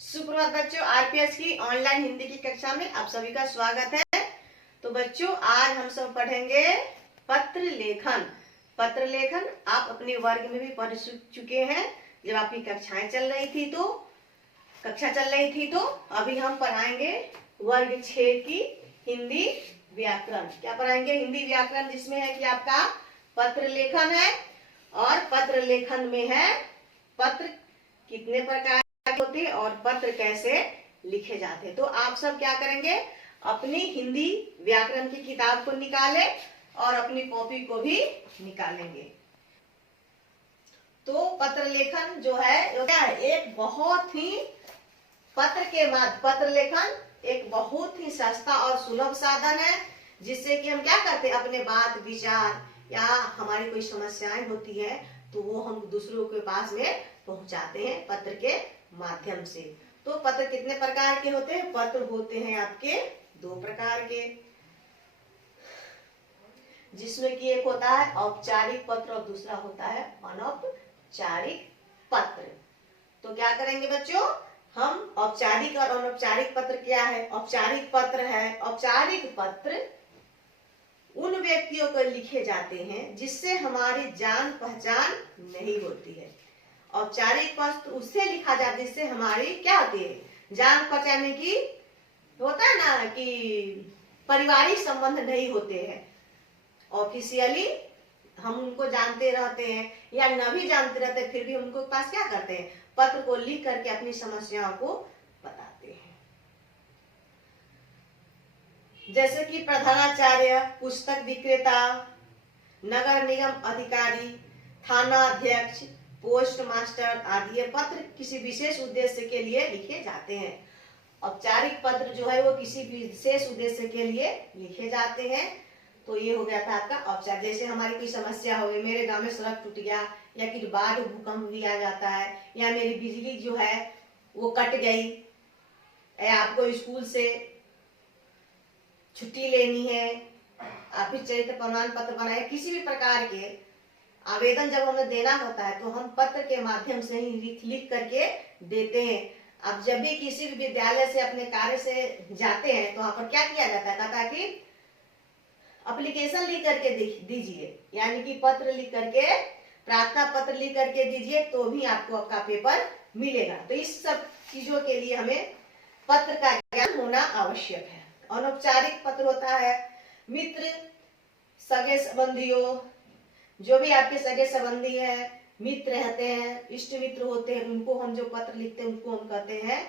सुप्रभात बच्चों, आरपीएस की ऑनलाइन हिंदी की कक्षा में आप सभी का स्वागत है। तो बच्चों, आज हम सब पढ़ेंगे पत्र लेखन। पत्र लेखन आप अपने वर्ग में भी पढ़ चुके हैं जब आपकी कक्षा चल रही थी। तो अभी हम पढ़ाएंगे वर्ग 6 की हिंदी व्याकरण। क्या पढ़ाएंगे? हिंदी व्याकरण, जिसमें है कि आपका पत्र लेखन है और पत्र लेखन में है पत्र कितने प्रकार होते और पत्र कैसे लिखे जाते। तो आप सब क्या करेंगे, अपनी हिंदी व्याकरण की किताब को निकालें और अपनी कॉपी को भी निकालेंगे। तो पत्र लेखन जो है क्या है, एक बहुत ही पत्र लेखन एक बहुत ही सस्ता और सुलभ साधन है, जिससे कि हम क्या करते हैं, अपने बात विचार या हमारी कोई समस्याएं होती है तो वो हम दूसरों के पास में पहुंचाते हैं पत्र के माध्यम से। तो पत्र कितने प्रकार के होते हैं? पत्र होते हैं आपके 2 प्रकार के, जिसमें कि एक होता है औपचारिक पत्र और दूसरा होता है अनौपचारिक पत्र। तो क्या करेंगे बच्चों, हम औपचारिक और अनौपचारिक पत्र क्या है? औपचारिक पत्र है, औपचारिक पत्र उन व्यक्तियों को लिखे जाते हैं जिससे हमारी जान पहचान नहीं होती है। औपचारिक पत्र उससे लिखा जाता है जिससे हमारी क्या होती है, जान पहचान की होता है ना, कि पारिवारिक संबंध नहीं होते हैं। ऑफिशियली हम उनको जानते रहते हैं या न भी जानते रहते हैं, फिर भी उनको पास क्या करते हैं, पत्र को लिख करके अपनी समस्याओं को बताते हैं। जैसे कि प्रधानाचार्य, पुस्तक विक्रेता, नगर निगम अधिकारी, थाना अध्यक्ष, पोस्ट मास्टर आदि। ये पत्र किसी विशेष उद्देश्य के लिए लिखे जाते हैं। औपचारिक पत्र जो है वो किसी विशेष उद्देश्य के लिए लिखे जाते हैं। तो ये हो गया था आपका औपचारिक। जैसे हमारी कोई समस्या हो गई, मेरे गांव में सड़क टूट गया या कि बाढ़ भूकंप भी आ जाता है, या मेरी बिजली जो है वो कट गई, या आपको स्कूल से छुट्टी लेनी है, आप चरित्र प्रमाण पत्र बनाए, किसी भी प्रकार के आवेदन जब हमें देना होता है तो हम पत्र के माध्यम से ही लिख करके देते हैं। अब जब भी किसी भी विद्यालय से अपने कार्य से जाते हैं तो वहां पर क्या किया जाता है, कहता है कि एप्लीकेशन लिख करके दीजिए, यानी कि पत्र लिख करके, प्रार्थना पत्र लिख करके दीजिए, तो भी आपको आपका पेपर मिलेगा। तो इस सब चीजों के लिए हमें पत्र का ज्ञान होना आवश्यक है। अनौपचारिक पत्र होता है मित्र, सगे संबंधियों, जो भी आपके सगे संबंधी है, मित्र रहते हैं, इष्ट मित्र होते हैं, उनको हम जो पत्र लिखते हैं उनको हम कहते हैं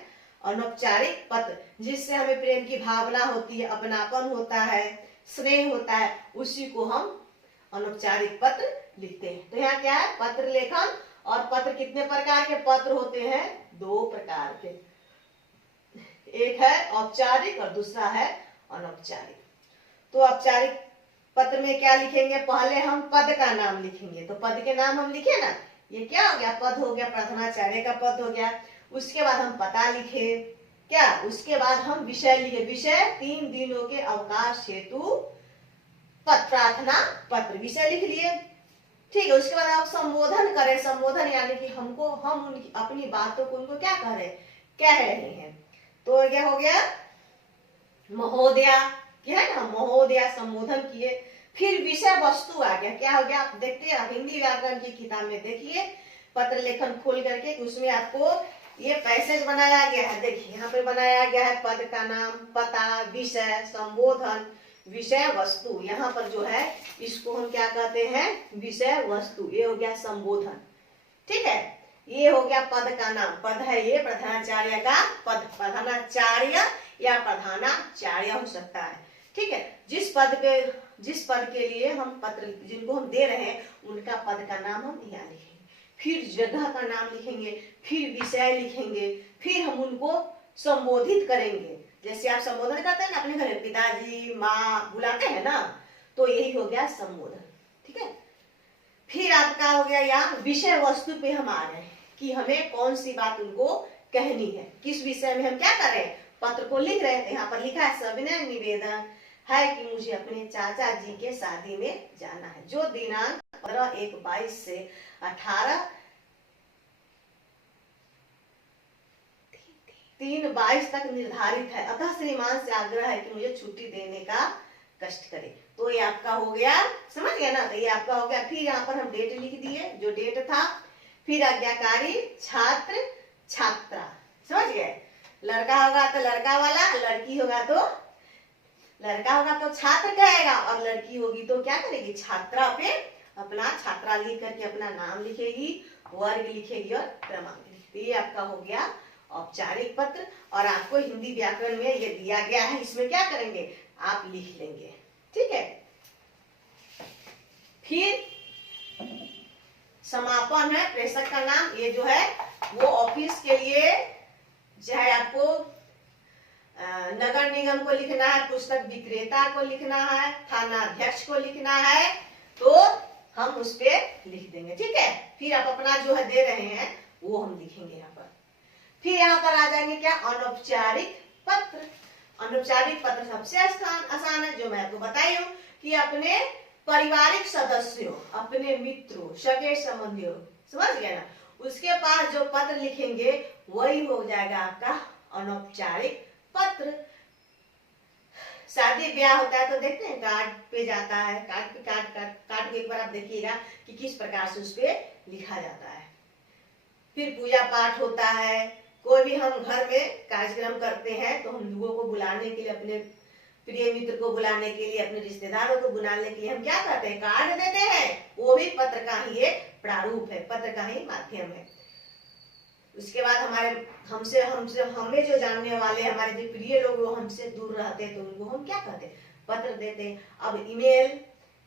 अनौपचारिक पत्र। जिससे हमें प्रेम की भावना होती है, अपनापन होता है, स्नेह होता है, उसी को हम अनौपचारिक पत्र लिखते हैं। तो यहाँ क्या है, पत्र लेखन। और पत्र कितने प्रकार के पत्र होते हैं? 2 प्रकार के, एक है औपचारिक और दूसरा है अनौपचारिक। तो औपचारिक पत्र में क्या लिखेंगे, पहले हम पद का नाम लिखेंगे। तो पद के नाम हम लिखे ना, ये क्या हो गया, पद हो गया, प्रधानाचार्य का पद हो गया। उसके बाद हम पता लिखे, क्या, उसके बाद हम विषय लिखे। विषय 3 दिनों के अवकाश हेतु प्रार्थना पत्र, विषय लिख लिए, ठीक है। उसके बाद आप संबोधन करें। संबोधन यानी कि हम उनकी अपनी बातों को उनको क्या कह रहे हैं। तो क्या हो गया, महोदया, क्या है ना, महोदया संबोधन किए। फिर विषय वस्तु आ गया, क्या हो गया, आप देखते हैं हिंदी व्याकरण की किताब में देखिए, पत्र लेखन खोल करके उसमें आपको ये पैसेज बनाया गया है। देखिए यहाँ पे बनाया गया है पद का नाम, पता, विषय, संबोधन, विषय वस्तु। यहाँ पर जो है इसको हम क्या कहते हैं, विषय वस्तु। ये हो गया संबोधन, ठीक है। ये हो गया पद का नाम, पद है ये प्रधानाचार्य का पद, प्रधानाचार्य या प्रधानाचार्य हो सकता है, ठीक है। जिस पद के लिए हम पत्र, जिनको हम दे रहे हैं, उनका पद का नाम हम यहाँ लिखेंगे, फिर जगह का नाम लिखेंगे, फिर विषय लिखेंगे, फिर हम उनको संबोधित करेंगे। जैसे आप संबोधन करते हैं ना अपने घर में, पिताजी माँ बुलाते हैं ना, तो यही हो गया संबोधन, ठीक है। फिर आपका हो गया यहाँ विषय वस्तु पे हम आ रहे हैं कि हमें कौन सी बात उनको कहनी है, किस विषय में हम क्या कर रहे हैं, पत्र को लिख रहे थे। यहाँ पर लिखा है, सविनय निवेदन है कि मुझे अपने चाचा जी के शादी में जाना है, जो दिनांक 15/1/22 से 18 3/22 तक निर्धारित है, अतः श्रीमान से आग्रह है कि मुझे छुट्टी देने का कष्ट करे। तो ये आपका हो गया, समझ गया ना, तो ये आपका हो गया। फिर यहाँ पर हम डेट लिख दिए, जो डेट था। फिर आज्ञाकारी छात्र छात्रा, समझ गए। लड़का होगा तो लड़का वाला, लड़की होगा तो लड़का होगा तो छात्र कहेगा, और लड़की होगी तो क्या करेगी, छात्रा पे अपना छात्रा लिख करके अपना नाम लिखेगी, वर्ग लिखेगी और क्रमांक लिखेगी। ये आपका हो गया औपचारिक पत्र। और आपको हिंदी व्याकरण में ये दिया गया है, इसमें क्या करेंगे, आप लिख लेंगे, ठीक है। फिर समापन है, प्रेषक का नाम, ये जो है वो ऑफिस के लिए, चाहे आपको नगर निगम को लिखना है, पुस्तक विक्रेता को लिखना है, थाना अध्यक्ष को लिखना है, तो हम उस पे लिख देंगे, ठीक है। फिर आप अपना जो है दे रहे हैं वो हम लिखेंगे यहाँ पर। फिर यहाँ पर आ जाएंगे क्या, अनौपचारिक पत्र। अनौपचारिक पत्र सबसे आसान है, जो मैं आपको बताई हूँ कि अपने पारिवारिक सदस्यों, अपने मित्रों, सगे संबंधियों, समझ गए ना, उसके पास जो पत्र लिखेंगे वही हो जाएगा आपका अनौपचारिक पत्र। शादी ब्याह होता है तो देखते हैं कार्ड पे जाता है, कार्ड पे कार्ड एक बार आप देखिएगा कि किस प्रकार से उस पे लिखा जाता है। फिर पूजा पाठ होता है, कोई भी हम घर में कार्यक्रम करते हैं तो हम लोगों को बुलाने के लिए, अपने प्रिय मित्र को बुलाने के लिए, अपने रिश्तेदारों को बुलाने के लिए हम क्या करते हैं, कार्ड देते हैं। वो भी पत्र का ही एक प्रारूप है, पत्र का ही माध्यम है। उसके बाद हमें जो जानने वाले, हमारे जो प्रिय लोग वो हमसे दूर रहते हैं तो उनको हम क्या करते हैं, पत्र देते हैं। अब ईमेल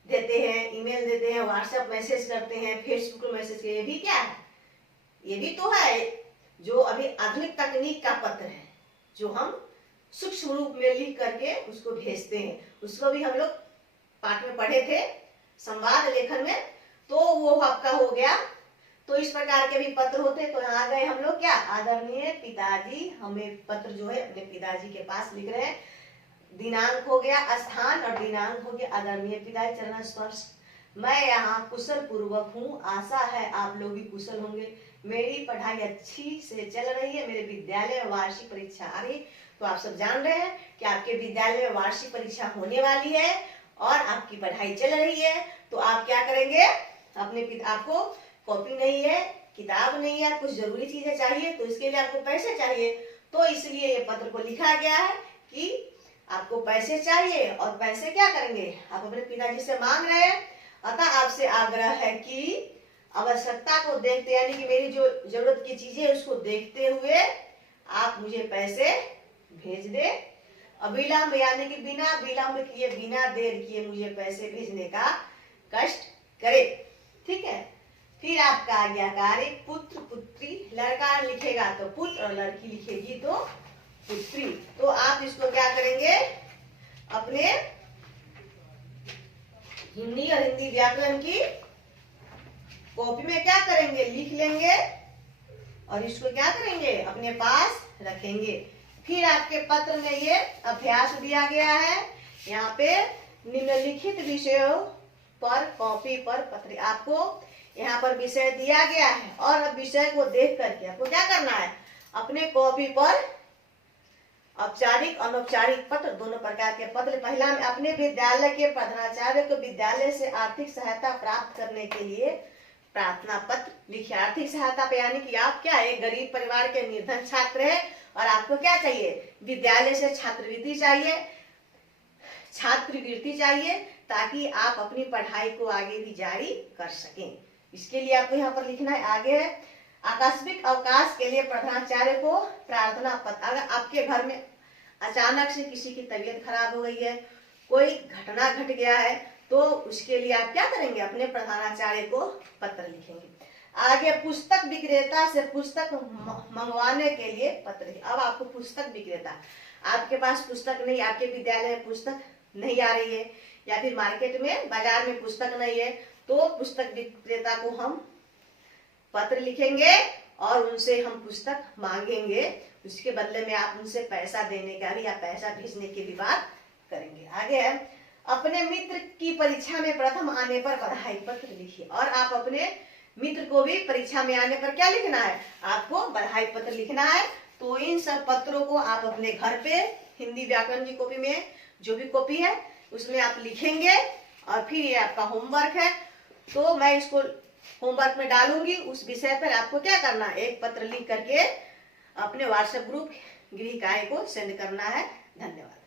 देते हैं, व्हाट्सएप मैसेज करते हैं, फेसबुक मैसेज, ये भी क्या है, ये भी तो है जो अभी आधुनिक तकनीक का पत्र है, जो हम सूक्ष्म रूप में लिख करके उसको भेजते हैं। उसको भी हम लोग पाठ में पढ़े थे, संवाद लेखन में, तो वो आपका हो गया। तो इस प्रकार के भी पत्र होते। तो यहाँ गए हम लोग क्या, आदरणीय पिताजी, हमें पत्र जो है अपने पिताजी के पास लिख रहे हैं। दिनांक हो गया, स्थान और दिनांक हो गया, आदरणीय पिताजी चरण स्पर्श, मैं यहाँ कुशल पूर्वक हूँ, आशा है आप लोग भी कुशल होंगे। मेरी पढ़ाई अच्छी से चल रही है, मेरे विद्यालय में वार्षिक परीक्षा आ रही। तो आप सब जान रहे हैं कि आपके विद्यालय में वार्षिक परीक्षा होने वाली है और आपकी पढ़ाई चल रही है। तो आप क्या करेंगे, आपको कॉपी नहीं है, किताब नहीं है, कुछ जरूरी चीजें चाहिए, तो इसके लिए आपको पैसे चाहिए। तो इसलिए ये पत्र को लिखा गया है कि आपको पैसे चाहिए, और पैसे क्या करेंगे, आप अपने पिताजी से मांग रहे हैं। अतः आपसे आग्रह है कि आवश्यकता को देखते, यानी कि मेरी जो जरूरत की चीजें उसको देखते हुए आप मुझे पैसे भेज दे। अविलंब यानी कि बिना विलंब किए, बिना देर किए मुझे पैसे भेजने का कष्ट करे, ठीक है। फिर आपका आज्ञाकारी पुत्र पुत्री, लड़का लिखेगा तो पुत्र और लड़की लिखेगी तो पुत्री। तो आप इसको क्या करेंगे, अपने हिंदी और हिंदी व्याकरण की कॉपी में क्या करेंगे, लिख लेंगे और इसको क्या करेंगे, अपने पास रखेंगे। फिर आपके पत्र में ये अभ्यास दिया गया है, यहाँ पे निम्नलिखित विषयों पर कॉपी पर पत्र, आपको यहाँ पर विषय दिया गया है और अब विषय को देख करके आपको क्या करना है, अपने कॉपी पर औपचारिक अनौपचारिक पत्र, दोनों प्रकार के पत्र। पहला में अपने विद्यालय के प्रधानाचार्य को विद्यालय से आर्थिक सहायता प्राप्त करने के लिए प्रार्थना पत्र लिखिए। आर्थिक सहायता पे यानी कि आप क्या, एक गरीब परिवार के निर्धन छात्र है और आपको क्या चाहिए, विद्यालय से छात्रवृत्ति चाहिए, ताकि आप अपनी पढ़ाई को आगे भी जारी कर सकें। इसके लिए आपको यहाँ पर लिखना है। आगे है आकस्मिक अवकाश के लिए प्रधानाचार्य को प्रार्थना पत्र। अगर आपके घर में अचानक से किसी की तबीयत खराब हो गई है, कोई घटना घट गया है, तो उसके लिए आप क्या करेंगे, अपने प्रधानाचार्य को पत्र लिखेंगे। आगे पुस्तक विक्रेता से पुस्तक मंगवाने के लिए पत्र। अब आपको पुस्तक विक्रेता, आपके पास पुस्तक नहीं, आपके विद्यालय में पुस्तक नहीं आ रही है, या फिर मार्केट में बाजार में पुस्तक नहीं है, तो पुस्तक विक्रेता को हम पत्र लिखेंगे और उनसे हम पुस्तक मांगेंगे। उसके बदले में आप उनसे पैसा देने का भी या पैसा भेजने की भी बात करेंगे। आगे है अपने मित्र की परीक्षा में प्रथम आने पर बधाई पत्र लिखिए। और आप अपने मित्र को भी परीक्षा में आने पर क्या लिखना है, आपको बधाई पत्र लिखना है। तो इन सब पत्रों को आप अपने घर पे हिंदी व्याकरण की कॉपी में, जो भी कॉपी है उसमें आप लिखेंगे, और फिर ये आपका होमवर्क है। तो मैं इसको होमवर्क में डालूंगी। उस विषय पर आपको क्या करना है, एक पत्र लिख करके अपने व्हाट्सएप ग्रुप गृह कार्य को सेंड करना है। धन्यवाद।